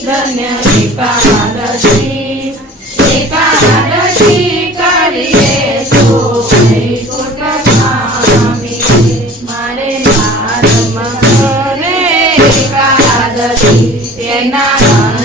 ધન્ય એકાદશી એકાદશી કરીએ તો વૈકુંઠ પામીએ મારે નામ કરે એકાદશી એના